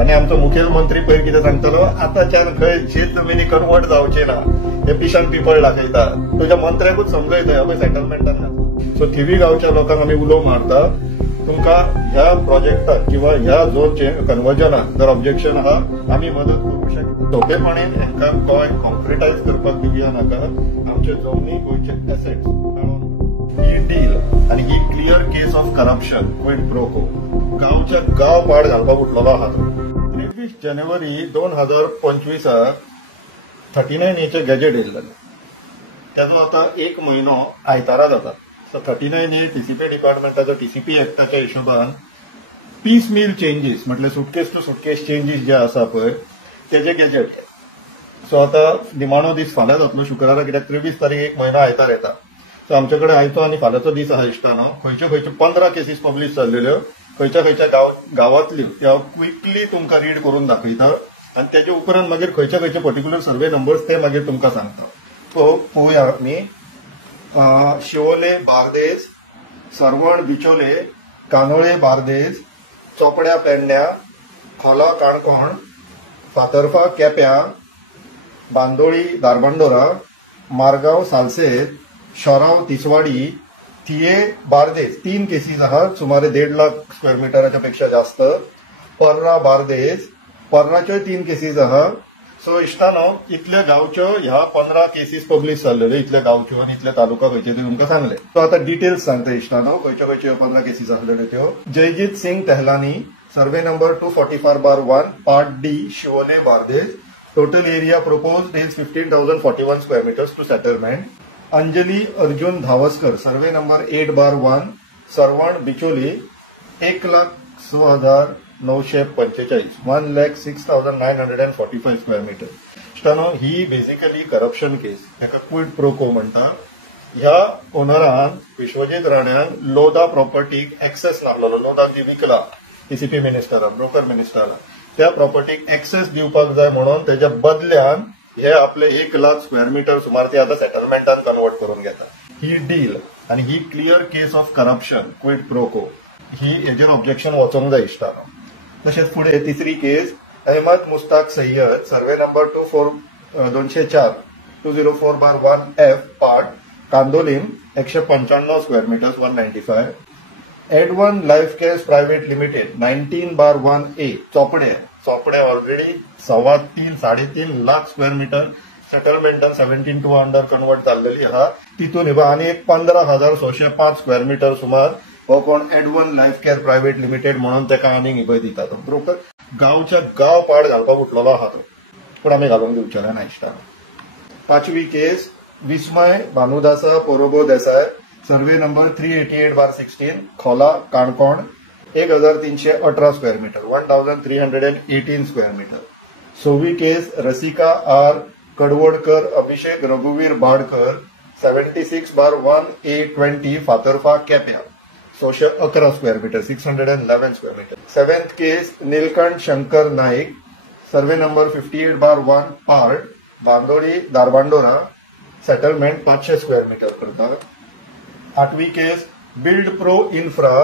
आणि आमचो मुखेलमंत्री पयर कितें सांगतालो आतांच्यान खंय शेत जमिनी कन्वर्ट जावचे ना हे पिशान पिपळ दाखयता तुझ्या मंत्र्याकूच समजयता ह्या सेटलमेंटान घातला सो थिवी गांवच्या लोकांक आमी उलो मारता तुमकां ह्या प्रोजेक्टाक किंवा ह्या झोन कन्वर्जनाक जर ऑब्जेक्शन आहा आमी मदत करूंक शकता सोपेपणीन हांकां गोंय कॉन्क्रिटायज करपाक दिवया नाका आमचे जमनी गोंयचे एसेट्स मेळोन ही डील आनी ही clear case of corruption quid pro quo गांवच्या गांव पाड घालपाक उठलेलो आहा 23 जानेवारी 2025 39A गॅजेट येयल्लें त्याचो आतां एक म्हयनो आयतारा जाता सो 39A टीसीपी डिपार्टमेंटाचो टीसीपी एक्टाच्या हिशोबान पीस मील चेंजीस म्हटल्यार सुटकेस टू सुटकेस चेंजीस जे आसा पळय तेजे गॅजेट सो आतां निमाणो दीस फाल्यां जातलो शुक्रारा कित्याक 23 तारीख एक म्हयनो आयतार येता सो आमचे कडेन आयचो आनी फाल्यांचो दीस आहा इश्टानो खंयच्यो खंयच्यो 15 केसीस पब्लीश जाल्ल्यो खंयच्या खंयच्या गांवांतल्यो त्या क्विकली तुमकां रीड करून दाखयता आनी तेजे उपरांत मागीर खंयचे खंयचे पर्टिक्युलर सर्वे नंबर्स ते मागीर तुमकां सांगता सो पळोवया आमी शिवोले बार्देस सरवण बिचोले कानोळे बार्देस चोपड्या पेडण्या खोला काणकोण फातर्फा केप्यां बांदोळी धारबांदोरा मारगांव सालसेत शोराव तिसवाडी थिये बार्देस 3 केसीस आहात सुमारे 1.5 लाख स्क्वेअर मिटराच्या पेक्षा जास्त पर्रा बार्देस पर्राच्यो 3 केसीस आहात सो इश्टानो इतल्या गांवच्यो ह्या 15 केसीस पब्लीश जाल्ल्यो इतल्या गांवच्यो आनी इतले तालुका खंयचे ते तुमकां सांगले सो आतां डिटेल्स सांगता इश्टानो खंयच्यो खंयच्यो 15 केसीस आसलेल्यो त्यो Jayjeet Singh Tehlani survey number 244/1 part D Siolim Bardez total area proposed is 15,041 square metres to settlement Anjali Arjun Dhavaskar survey number 8/1 Sarvan Bicholim 1,06,945 1,06,945 square metre इश्टानो ही बेसिकली करप्शन केस ताका क्विड प्रो को म्हणटा ह्या ओनरान विश्वजीत राण्यान लोधा प्रॉपर्टीक एक्सेस नासलो लोधाक जी विकला टीसीपी मिनिस्टरान ब्रोकर मिनिस्टरान त्या प्रॉपर्टीक एक्सेस दिवपाक जाय म्हणून तेच्या बदल्यान हे आपले 1 लाख स्क्वेअर मीटर सुमार ते आता सेटलमेंटान कन्वर्ट करून घेता ही डील आणि ही clear case of corruption quid pro quo ही हेजेर ऑब्जेक्शन वचोंक जाय इश्टानो तशेंच फुडें तिसरी case Ahmed Mustaq Sayyed survey number 204 204/1 F part Candolim 195 square metres 195 Advan life care private limited 19/1 A Chopde already 3.5 lakh square metre सेटलमेंटान 17 अंडर कन्वर्ट जाल्लेली आहा तितून आनी एक 15,605 स्क्वेअर मीटर सुमार हो कोण Edwan life care private limited म्हणून तेका आनीक हिबय दिता तो ब्रोकर गांवच्या गांव पाड घालपाक उठलेलो आहा तो पूण आमी घालूंक दिवचे ना इश्टानो पांचवी केस विस्मय भानुदासा पोरोबो देसाय सर्वे number 388/16 Khola Canacona 1,318 square metre 1,318 square metre सोवी केस रसिका आर कडवडकर अभिषेक रघुवीर बाडकर 76/1 A20 फातर्फा केप्या 611 square metre 611 square metre seventh case Nilkanth Shankar Naik survey number 58/1 part Bandoli Dharbandora settlement 500 square metre करता आठवी केस बिल्ड प्रो इन्फ्रा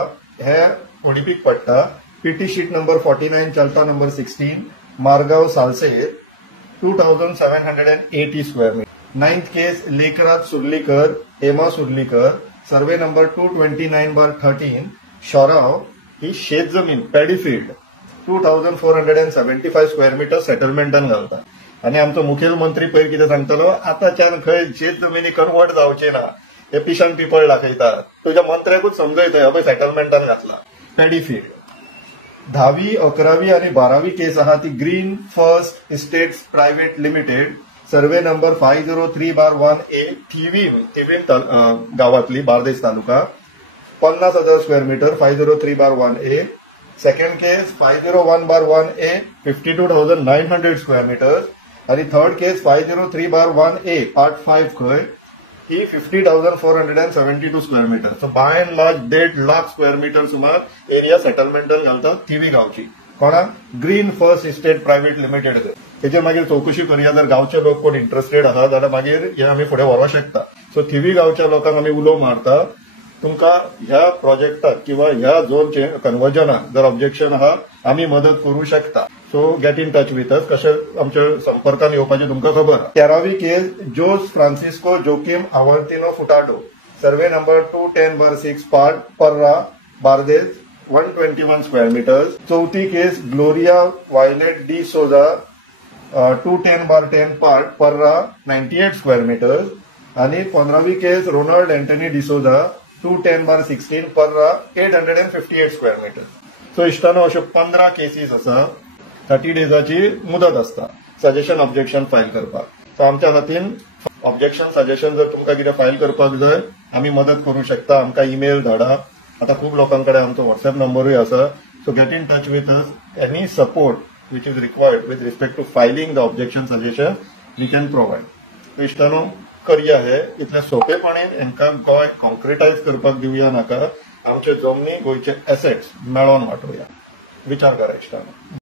हे ओडिपीक पडटा पीटी शीट नंबर 49 चलता number 16 Margao Salcete 2,780 square metre ninth case Lekhraj Surlikar Hema Surlikar survey number 229/13 शोराव ही शेत जमीन पॅडीफील्ड 2,475 स्क्वेअर मीटर सेटलमेंटान घालता आणि आमचो मुखेलमंत्री पयर कितें सांगतालो आतांच्यान खंय शेत जमिनी कन्वर्ट जावचे ना हे पिशान पिपळ दाखयता तुझ्या मंत्र्याकूच समजयता ह्या सेटलमेंटान घातला पॅडीफील्ड 10वी 11वी आणि 12वी केस आहा ती green first estates private limited survey number 503/1 A Thivim गावातली Bardez taluka 50,000 square metre 503/1 A second case 501/1 A 52,900 square metre आणि थर्ड केस 503/1 ए पार्ट 5 खंय ही 50,472 square metre so by and large 1.5 lakh square metre सुमार एरिया सेटलमेंटल घालतात थिवी गावची कोणाक green first estate private limited हेचेर मागीर चौकशी करूया जर गावचे लोक कोण इंटरेस्टेड आहा जाल्यार मागीर हे आमी फुडें व्हरपाक शकता सो थिवी गावच्या लोकांक आमी उलो मारता तुमकां ह्या प्रोजेक्टाक किंवा ह्या झोन कन्वर्जनाक जर ऑब्जेक्शन आहा आम्ही मदत करू शकता. So get in touch with us. कशें आमच्या संपर्कान येवपाचें तुमकां खबर. 13वी case Jose Francisco Joaquim Avertino Furtado, survey number 210/6 part Parra Bardez 121 square metres. 4थी case Gloria Violet D'Souza 210/10 part Parra 98 square metres. आणि 15वी case Ronald Antony D'Souza 210/16 Parra 858 square metres. So इश्टानो अश्यो 15 केसीस आसा. 30 डेजाची मुदत असता सजेशन ऑब्जेक्शन फायल करपाक. सो आमच्या खातीर ऑब्जेक्शन सजेशन जर तुमकां कितें फायल करपाक जाय आमी मदत करूं शकता. आमकां ईमेल धाडा. आता खूप लोकांकडे आमचो व्हॉट्सअप नंबरूय आसा. So get in touch with us. Any support which is required with respect to filing the objection suggestion we can provide. So इश्टानो करया हे इतले सोपेपणीन हांकां गोंय कॉन्क्रिटायज करपाक दिवया नाका. आमचे जमनी गोंयचे एसेट्स मेळोन वांटोवया. विचार करा इश्टानो.